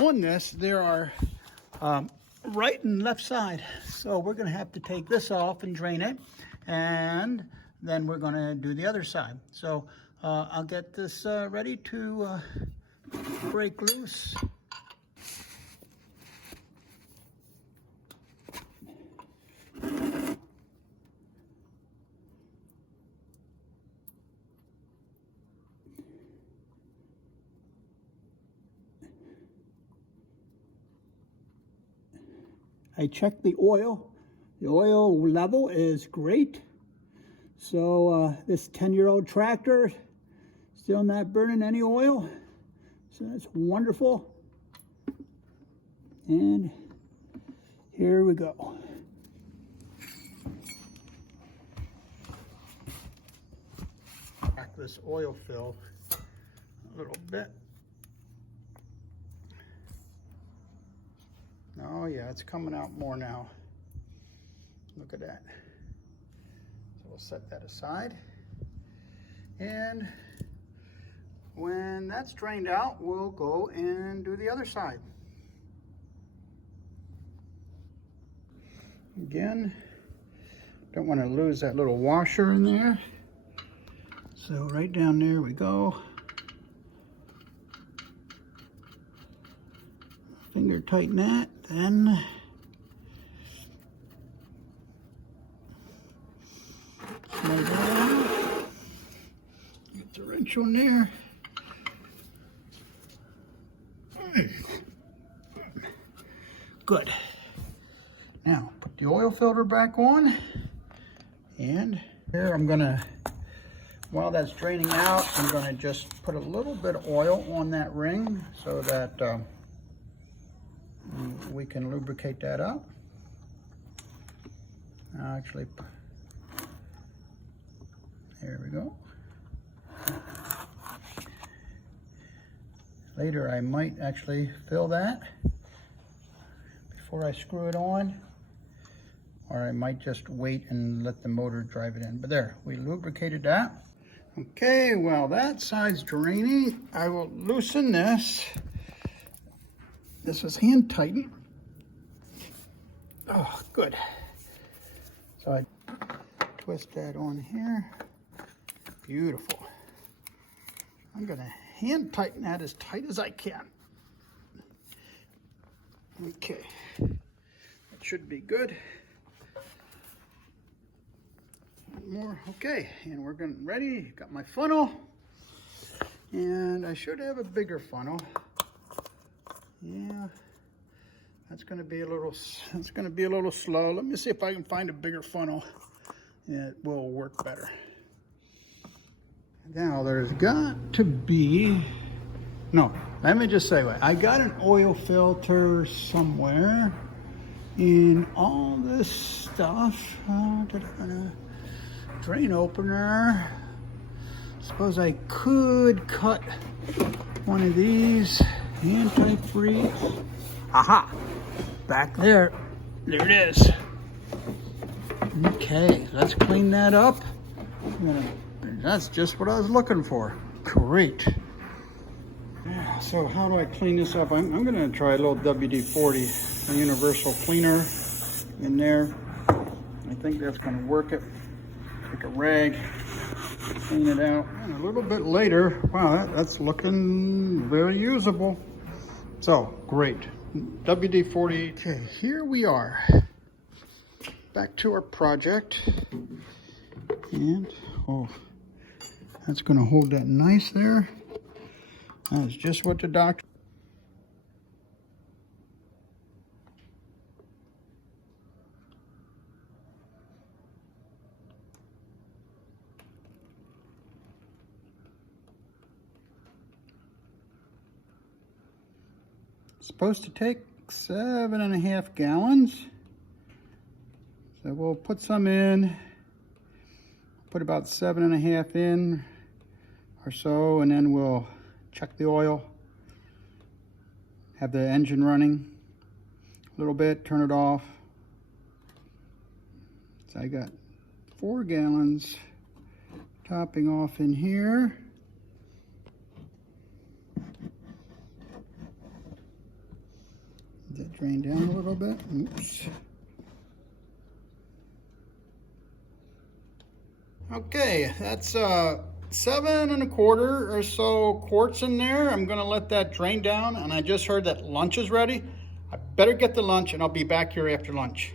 on this, there are right and left side. So we're going to have to take this off and drain it, and then we're going to do the other side. So I'll get this ready to break loose. I checked the oil. The oil level is great. So this 10-year-old tractor still not burning any oil. So that's wonderful. And here we go. Back this oil fill a little bit. Oh yeah, it's coming out more now. Look at that. So we'll set that aside. And when that's drained out, we'll go and do the other side. Again, don't want to lose that little washer in there. So right down there we go. Finger tighten that, then slide that out. Get the wrench on there. Good. Now put the oil filter back on, and here I'm gonna, while that's draining out, I'm gonna just put a little bit of oil on that ring so that we can lubricate that up. Actually, there we go. Later I might actually fill that before I screw it on, or I might just wait and let the motor drive it in. But there, we lubricated that. Okay, well that side's draining. I will loosen this. This is hand tightened. Oh, good. So I twist that on here. Beautiful. I'm gonna hand tighten that as tight as I can. Okay, that should be good. More, okay, and we're getting ready. Got my funnel, and I should have a bigger funnel. Yeah, that's gonna be a little slow. Let me see if I can find a bigger funnel. It will work better. Now there's got to be, no, let me just say, I got an oil filter somewhere in all this stuff. Drain opener. Suppose I could cut one of these anti-freeze. Aha! Back there. There it is. Okay, let's clean that up. That's just what I was looking for. Great. Yeah, so how do I clean this up? I'm going to try a little WD-40, a universal cleaner in there. I think that's going to work it. Take a rag, clean it out. And a little bit later, wow, that's looking very usable. So, great. WD-40. Okay, here we are. Back to our project. And, oh, that's going to hold that nice there. That's just what the doctor... Supposed to take 7.5 gallons. So we'll put some in, put about 7.5 in or so, and then we'll check the oil, have the engine running a little bit, turn it off. So I got 4 gallons topping off in here. Let that drain down a little bit. Oops. Okay, that's 7 1/4 or so quarts in there. I'm gonna let that drain down, and I just heard that lunch is ready. I better get the lunch, and I'll be back here after lunch.